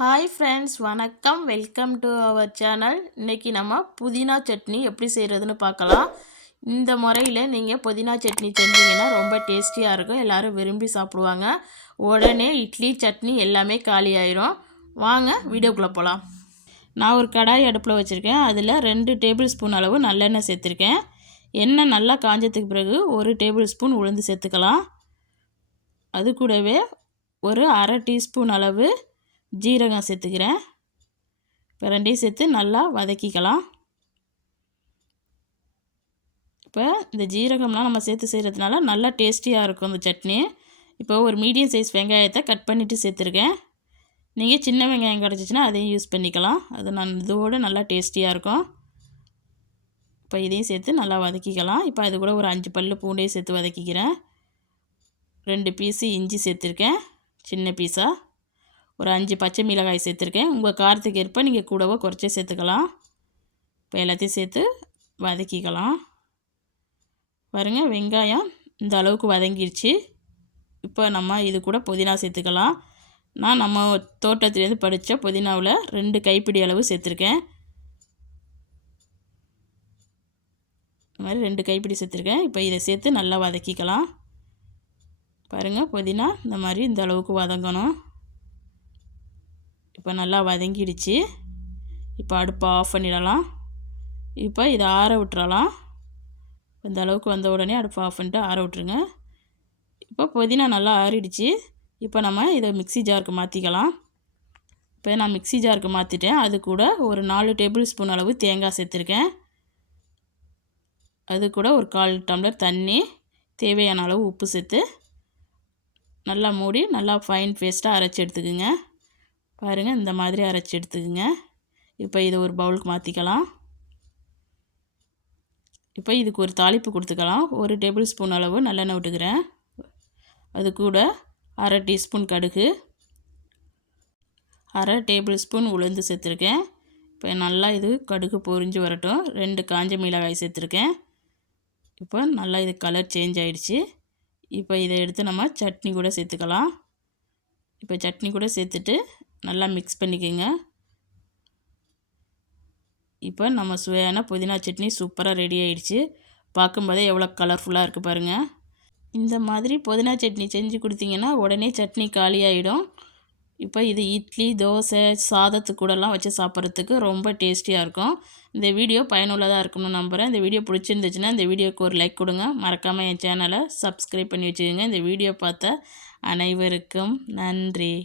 Hi friends, வணக்கம். Welcome to our channel. இன்றைக்கி நம்ம புதினா சட்னி எப்படி செய்கிறதுன்னு பார்க்கலாம். இந்த முறையில் நீங்கள் புதினா சட்னி செஞ்சீங்கன்னா ரொம்ப டேஸ்டியாக இருக்கும். எல்லோரும் விரும்பி சாப்பிடுவாங்க. உடனே இட்லி சட்னி எல்லாமே காலி ஆயிரும். வாங்க வீடியோக்குள்ளே போகலாம். நான் ஒரு கடாய் அடுப்பில் வச்சுருக்கேன். அதில் 2 டேபிள் ஸ்பூன் அளவு நல்லெண்ணெய் சேர்த்துருக்கேன். எண்ணெய் நல்லா காஞ்சதுக்கு பிறகு 1 டேபிள் ஸ்பூன் உளுந்து சேர்த்துக்கலாம். அது கூடவே ஒரு அரை டீஸ்பூன் அளவு ஜீரகம் சேர்த்துக்கிறேன். இப்போ ரெண்டையும் சேர்த்து நல்லா வதக்கிக்கலாம். இப்போ இந்த ஜீரகம்லாம் நம்ம சேர்த்து செய்கிறதுனால நல்லா டேஸ்டியாக இருக்கும் இந்த சட்னி. இப்போ ஒரு மீடியம் சைஸ் வெங்காயத்தை கட் பண்ணிவிட்டு சேர்த்துருக்கேன். நீங்கள் சின்ன வெங்காயம் கிடச்சிச்சின்னா அதையும் யூஸ் பண்ணிக்கலாம். அது இதோடு நல்லா டேஸ்டியாக இருக்கும். இப்போ இதையும் சேர்த்து நல்லா வதக்கிக்கலாம். இப்போ அது கூட ஒரு 5 பல் பூண்டையும் சேர்த்து வதக்கிக்கிறேன். 2 பீஸு இஞ்சி சேர்த்துருக்கேன் சின்ன பீஸாக. ஒரு 5 பச்சை மிளகாய் சேர்த்துருக்கேன். உங்கள் காரத்துக்கு ஏற்ப நீங்கள் கூடவோ குறைச்சே சேர்த்துக்கலாம். இப்போ எல்லாத்தையும் சேர்த்து வதக்கிக்கலாம். பாருங்கள், வெங்காயம் இந்த அளவுக்கு வதங்கிடுச்சு. இப்போ நம்ம இது கூட புதினா சேர்த்துக்கலாம். நான் நம்ம தோட்டத்துலேருந்து பறித்த புதினாவில் 2 கைப்பிடி அளவு சேர்த்துருக்கேன். இந்த மாதிரி 2 கைப்பிடி சேர்த்துருக்கேன். இப்போ இதை சேர்த்து நல்லா வதக்கிக்கலாம். பாருங்கள், புதினா இந்த மாதிரி இந்த அளவுக்கு வதங்கணும். இப்போ நல்லா வதங்கிடுச்சு. இப்போ அடுப்பை ஆஃப் பண்ணிடலாம். இப்போ இதை ஆற விட்டுறலாம். இந்த அளவுக்கு வந்த உடனே அடுப்பை ஆஃப் பண்ணிட்டு ஆற விட்டுருங்க. இப்போ புதினா நல்லா ஆறிடுச்சு. இப்போ நம்ம இதை மிக்ஸி ஜாருக்கு மாற்றிக்கலாம். இப்போ நான் மிக்ஸி ஜாருக்கு மாற்றிட்டேன். அது கூட ஒரு 4 டேபிள் ஸ்பூன் அளவு தேங்காய் சேர்த்துருக்கேன். அது கூட ஒரு 1/4 டம்ளர் தண்ணி, தேவையான அளவு உப்பு சேர்த்து நல்லா மூடி நல்லா ஃபைன் பேஸ்ட்டாக அரைச்சி எடுத்துக்குங்க. பாருங்கள், இந்த மாதிரி அரைச்சி எடுத்துக்குங்க. இப்போ இதை ஒரு பவுலுக்கு மாற்றிக்கலாம். இப்போ இதுக்கு ஒரு தாளிப்பு கொடுத்துக்கலாம். 1 டேபிள் ஸ்பூன் அளவு நல்லெண்ணெய் விட்டுக்கிறேன். அது கூட அரை டீஸ்பூன் கடுகு, அரை டேபிள் ஸ்பூன் உளுந்து சேர்த்துருக்கேன். இப்போ நல்லா இது கடுகு பொரிஞ்சு வரட்டும். 2 காஞ்ச மிளகாய் சேர்த்துருக்கேன். இப்போ நல்லா இது கலர் சேஞ்ச் ஆகிடுச்சு. இப்போ இதை எடுத்து நம்ம சட்னி கூட சேர்த்துக்கலாம். இப்போ சட்னி கூட சேர்த்துட்டு நல்லா மிக்ஸ் பண்ணிக்கோங்க. இப்போ நம்ம சுவையான புதினா சட்னி சூப்பராக ரெடி ஆகிடுச்சு. பார்க்கும்போதே எவ்வளோ கலர்ஃபுல்லாக இருக்குது பாருங்கள். இந்த மாதிரி புதினா சட்னி செஞ்சு கொடுத்தீங்கன்னா உடனே சட்னி காலியாகிடும். இப்போ இது இட்லி, தோசை, சாதத்துக்கு கூடலாம் வச்சு சாப்பிட்றதுக்கு ரொம்ப டேஸ்டியாக இருக்கும். இந்த வீடியோ பயனுள்ளதாக இருக்கும்னு நம்புகிறேன். இந்த வீடியோ பிடிச்சிருந்துச்சுன்னா இந்த வீடியோக்கு ஒரு லைக் கொடுங்க. மறக்காமல் என் சேனலை சப்ஸ்கிரைப் பண்ணி வச்சுக்கோங்க. இந்த வீடியோ பார்த்த அனைவருக்கும் நன்றி.